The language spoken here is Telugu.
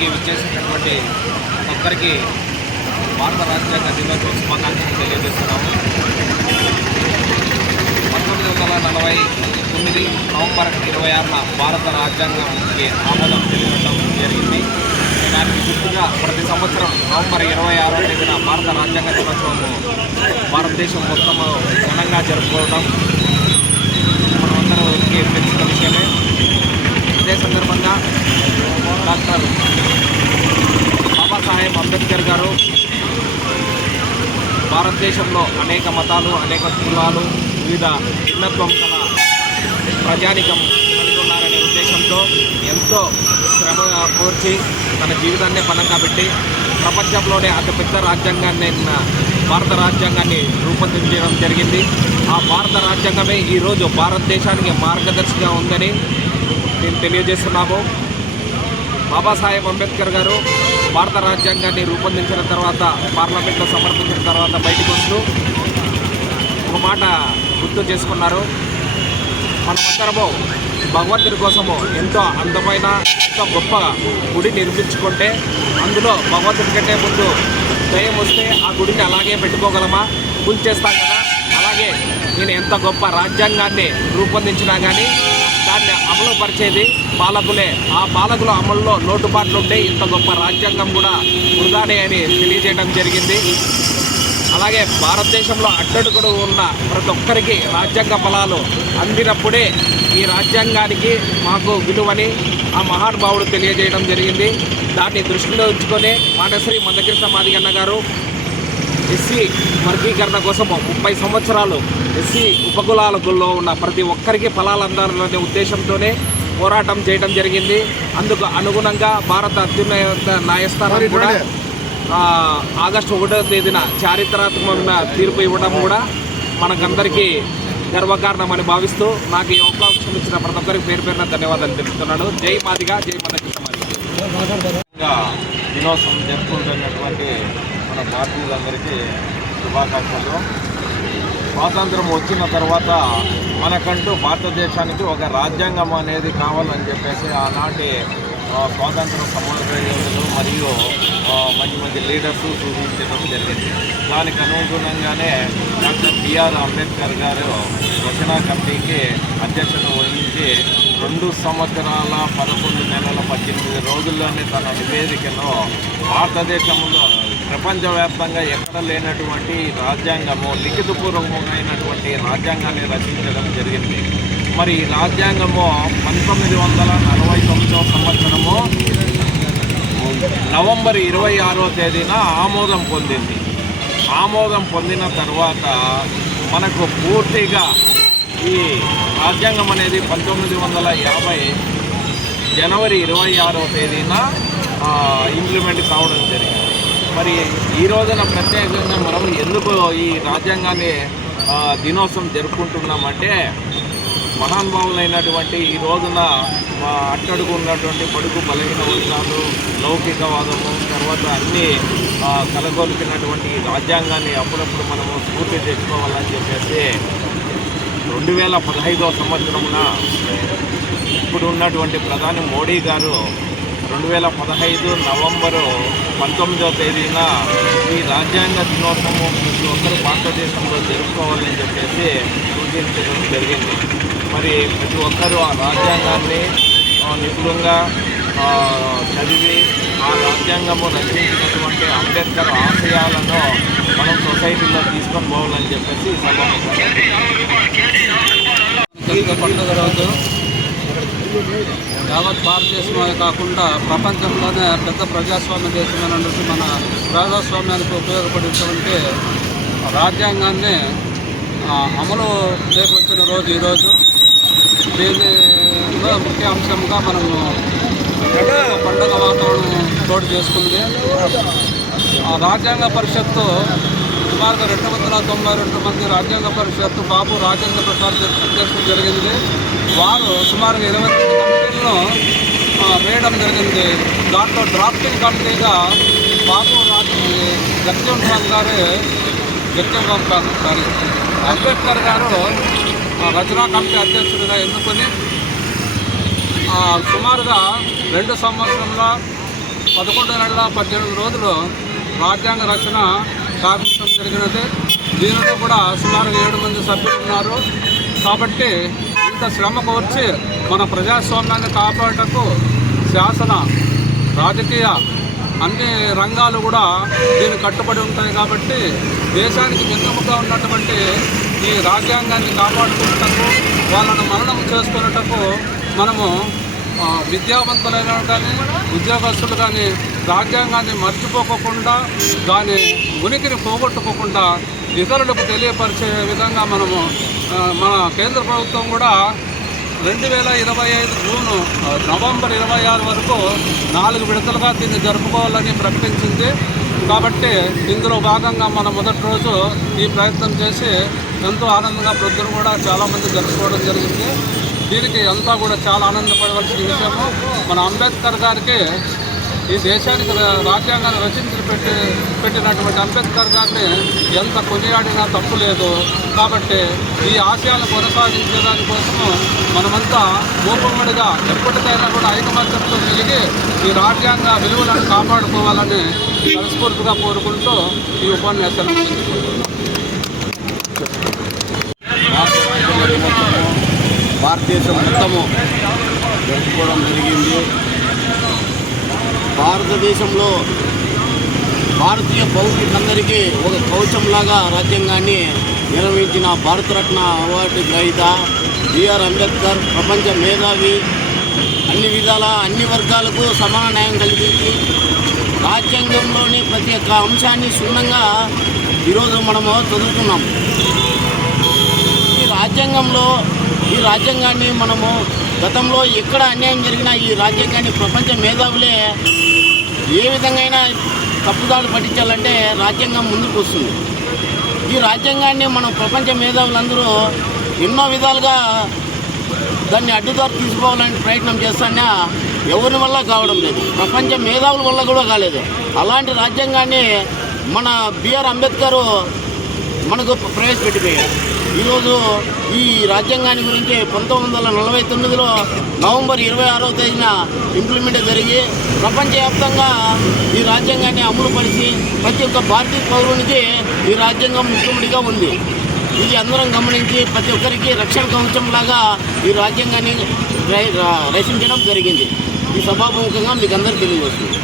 ఇక్కడికి విచ్చేసినటువంటి ఒక్కరికి భారత రాజ్యాంగ దినోత్సవ శుభాకాంక్షలు తెలియజేస్తున్నాము. 1949 నవంబర్ 26న భారత రాజ్యాంగంకి ఆమోదం తెలియడం జరిగింది. దానికి గుర్తుగా ప్రతి సంవత్సరం నవంబర్ 26వ తేదీన భారత రాజ్యాంగ దినోత్సవం భారతదేశం మొత్తం ఘనంగా జరుపుకోవడం మనమందరికీ తెలిసిన విషయమే. ఇదే సందర్భంగా డాక్టర్ బాబాసాహెబ్ అంబేద్కర్ గారు భారతదేశంలో అనేక మతాలు, అనేక కులాలు, వివిధ భిన్నత్వం గల ప్రజానికం కలిగి ఉన్నారనే ఉద్దేశంతో ఎంతో శ్రమ కోర్చి తన జీవితాన్ని పణంగా పెట్టి ప్రపంచంలోనే అతిపెద్ద రాజ్యాంగాన్ని భారత రాజ్యాంగాన్ని రూపొందించడం జరిగింది. ఆ భారత రాజ్యాంగమే ఈరోజు భారతదేశానికి మార్గదర్శిగా ఉందని మేము తెలియజేస్తున్నాము. బాబాసాహెబ్ అంబేద్కర్ గారు భారత రాజ్యాంగాన్ని రూపొందించిన తర్వాత పార్లమెంట్లో సమర్పించిన తర్వాత బయటకు వస్తూ ఒక మాట గుర్తు చేసుకున్నారు. మనమందరము భగవంతుడి కోసము ఎంతో అందమైన ఎంతో గొప్ప గుడి నిర్మించుకుంటే అందులో భగవంతుడి కంటే ముందు దయ్యం వస్తే ఆ గుడిని అలాగే పెట్టుకోగలమా? కూల్చేస్తాం కదా. అలాగే నేను ఎంత గొప్ప రాజ్యాంగాన్ని రూపొందించినా కానీ దాన్ని అమలు పరిచేది పాలకులే. ఆ పాలకుల అమలులో లోటుపాట్లు ఉంటే ఇంత గొప్ప రాజ్యాంగం కూడా వృధానే అని తెలియజేయడం జరిగింది. అలాగే భారతదేశంలో అట్టడుగుడు ఉన్న ప్రతి ఒక్కరికి రాజ్యాంగ ఫలాలు అందినప్పుడే ఈ రాజ్యాంగానికి మాకు విలువని ఆ మహానుభావుడు తెలియజేయడం జరిగింది. దాన్ని దృష్టిలో ఉంచుకొని మానశ్రీ మందకృష్ణ మాదిగన్న గారు ఎస్సీ వర్గీకరణ కోసం 30 సంవత్సరాలు ఎస్సీ ఉపకులాలలో ఉన్న ప్రతి ఒక్కరికి ఫలాలు అందాలనే ఉద్దేశంతోనే పోరాటం చేయడం జరిగింది. అందుకు అనుగుణంగా భారత అత్యున్నత న్యాయస్థానం కూడా ఆగస్టు 1వ తేదీన చారిత్రాత్మకమైన తీర్పు ఇవ్వడం కూడా మనకందరికీ గర్వకారణమని భావిస్తూ నాకు ఈ అవకాశం ఇచ్చిన ప్రతి ఒక్కరికి పేరు పేరున ధన్యవాదాలు తెలుపుతున్నాను. జై మాదిగా, జై మందకృష్ణ మాదిగా. దినోత్సవం జరుపుకుంటున్నటువంటి మన భారతీయులందరికీ శుభాకాంక్షలు. స్వాతంత్రం వచ్చిన తర్వాత మనకంటూ భారతదేశానికి ఒక రాజ్యాంగం అనేది కావాలని చెప్పేసి ఆనాటి స్వాతంత్ర సమరయోధులు మరియు మంచి లీడర్స్ సూచించడం జరిగింది. దానికి అనుగుణంగానే డాక్టర్ బిఆర్ అంబేద్కర్ గారు రచనా కమిటీకి అధ్యక్షత వహించి 2 సంవత్సరాల 11 నెలల 18 రోజుల్లోనే తన నివేదికలో భారతదేశంలో ప్రపంచవ్యాప్తంగా ఎక్కడ లేనటువంటి రాజ్యాంగము, లిఖితపూర్వకమైనటువంటి రాజ్యాంగాన్ని రచించడం జరిగింది. మరి ఈ రాజ్యాంగము 1949వ సంవత్సరము నవంబర్ 26వ తేదీన ఆమోదం పొందింది. ఆమోదం పొందిన తర్వాత మనకు పూర్తిగా ఈ రాజ్యాంగం అనేది 1950 జనవరి 26వ తేదీన ఇంప్లిమెంట్ కావడం జరిగింది. మరి ఈ రోజున ప్రత్యేకంగా మనం ఎందుకు ఈ రాజ్యాంగాన్ని దినోత్సవం జరుపుకుంటున్నామంటే మహానుభావులైనటువంటి ఈ రోజున అట్టడుగు ఉన్నటువంటి బడుగు బలహీన వర్గాలు, లౌకికవాదము, తర్వాత అన్నీ కలగొలిపినటువంటి రాజ్యాంగాన్ని అప్పుడప్పుడు మనము స్ఫూర్తి తెచ్చుకోవాలని చెప్పేసి 2015వ సంవత్సరమున ఇప్పుడు ఉన్నటువంటి ప్రధాని మోడీ గారు 2015 నవంబరు 19వ తేదీన ఈ రాజ్యాంగ దినోత్సవం ప్రతి ఒక్కరు భారతదేశంలో జరుపుకోవాలని చెప్పేసి సూచించడం జరిగింది. మరి ప్రతి ఒక్కరూ ఆ రాజ్యాంగాన్ని నిపుణంగా చదివి ఆ రాజ్యాంగము రచించినటువంటి అంబేద్కర్ ఆశయాలను మనం సొసైటీలో తీసుకొని పోవాలని చెప్పేసి పండుగ రోజు యావత్ భారతదేశమే కాకుండా ప్రపంచంలోనే పెద్ద ప్రజాస్వామ్య దేశమైనటువంటి మన ప్రజాస్వామ్యానికి ఉపయోగపడేటువంటి రాజ్యాంగాన్ని అమలు చేపట్టిన రోజు ఈరోజు. దీనిలో ముఖ్య అంశంగా మనము పండుగ వాతావరణం చోటు చేసుకుంది. రాజ్యాంగ పరిషత్తు సుమారుగా 292 మంది రాజ్యాంగ పరిషత్తు బాబు రాజేంద్ర ప్రసాద్ అధ్యక్షత జరిగింది. వారు సుమారుగా 22 కమిటీలను వేయడం జరిగింది. దాంట్లో డ్రాఫ్టింగ్ కమిటీగా బాబు జగజీవన్ గారు అంబేద్కర్ గారు రచనా కమిటీ అధ్యక్షుడిగా ఎన్నుకొని సుమారుగా 2 సంవత్సరంలో 11 నెలల 18 రోజులు రాజ్యాంగ రచన సాధించడం జరిగినది. దీనిలో కూడా సుమారు 7 మంది సభ్యులు ఉన్నారు. కాబట్టి ఇంత శ్రమ కోర్చి మన ప్రజాస్వామ్యాన్ని కాపాడటకు శాసన, రాజకీయ అన్ని రంగాలు కూడా దీనికి కట్టుబడి ఉంటాయి. కాబట్టి దేశానికి వెన్నెముకగా ఉన్నటువంటి ఈ రాజ్యాంగాన్ని కాపాడుకున్నటకు, వాళ్ళను మననం చేసుకున్నటకు మనము విద్యావంతులైన కానీ ఉద్యోగస్తులు కానీ రాజ్యాంగాన్ని మర్చిపోకుండా, దాని ఉనికిని పోగొట్టుకోకుండా ఇతరులకు తెలియపరిచే విధంగా మనము మన కేంద్ర ప్రభుత్వం కూడా 2025 నవంబర్ 26 వరకు 4 విడతలుగా దీన్ని జరుపుకోవాలని ప్రకటించింది. కాబట్టి ఇందులో భాగంగా మనం మొదటి రోజు ఈ ప్రయత్నం చేసి ఎంతో ఆనందంగా ప్రజలు కూడా చాలామంది జరుపుకోవడం జరిగింది. దీనికి అంతా కూడా చాలా ఆనందపడవలసిన విషయము. మన అంబేద్కర్ గారికి, ఈ దేశానికి రాజ్యాంగాన్ని రచించి పెట్టినటువంటి అంబేద్కర్ గారిని ఎంత కొనియాడినా తప్పు లేదు. కాబట్టి ఈ ఆశయాలను కొనసాగించే దానికోసము మనమంతా మూపమ్మడిగా ఎప్పటికైనా కూడా ఐకమత్యంతో కలిగి ఈ రాజ్యాంగ విలువలను కాపాడుకోవాలని మనస్ఫూర్తిగా కోరుకుంటూ ఈ ఉపన్యాసాన్ని ముగించుకుంటున్నాం. భారతదేశం మొత్తము జరుపుకోవడం జరిగింది. భారతదేశంలో భారతీయ పౌరులందరికీ ఒక కవచంలాగా రాజ్యాంగాన్ని నిర్వహించిన భారతరత్న అవార్డు గ్రహీత బిఆర్ అంబేద్కర్ ప్రపంచ మేధావి, అన్ని విధాల అన్ని వర్గాలకు సమాన న్యాయం కల్పించి రాజ్యాంగంలోని ప్రతి ఒక్క అంశాన్ని క్షుణ్ణంగా ఈరోజు మనము చదువుతున్నాం. ఈ రాజ్యాంగాన్ని మనము గతంలో ఎక్కడ అన్యాయం జరిగినా ఈ రాజ్యాంగాన్ని ప్రపంచ మేధావులే ఏ విధంగా తప్పుదాలు పట్టించాలంటే రాజ్యాంగం ముందుకు వస్తుంది. ఈ రాజ్యాంగాన్ని మనం ప్రపంచ మేధావులందరూ ఎన్నో విధాలుగా దాన్ని అడ్డుదారి తీసుకోవాలని ప్రయత్నం చేస్తున్నా ఎవరి వల్ల కావడం లేదు, ప్రపంచ మేధావుల వల్ల కూడా కాలేదు. అలాంటి రాజ్యాంగాన్ని మన బిఆర్ అంబేద్కర్ మనకు ప్రవేశపెట్టిపోయారు. ఈరోజు ఈ రాజ్యాంగాన్ని గురించి 1949లో నవంబర్ 26వ తేదీన ఇంప్లిమెంట్ జరిగి ప్రపంచవ్యాప్తంగా ఈ రాజ్యాంగాన్ని అమలుపరిచి ప్రతి ఒక్క భారతీయ పౌరునికి ఈ రాజ్యాంగం ముఖ్యముడిగా ఉంది. ఇది అందరం గమనించి ప్రతి ఒక్కరికి రక్షణ కవచంలాగా ఈ రాజ్యాంగాన్ని రచించడం జరిగింది. ఈ సభాముఖంగా మీకు అందరికీ తెలియజేస్తుంది.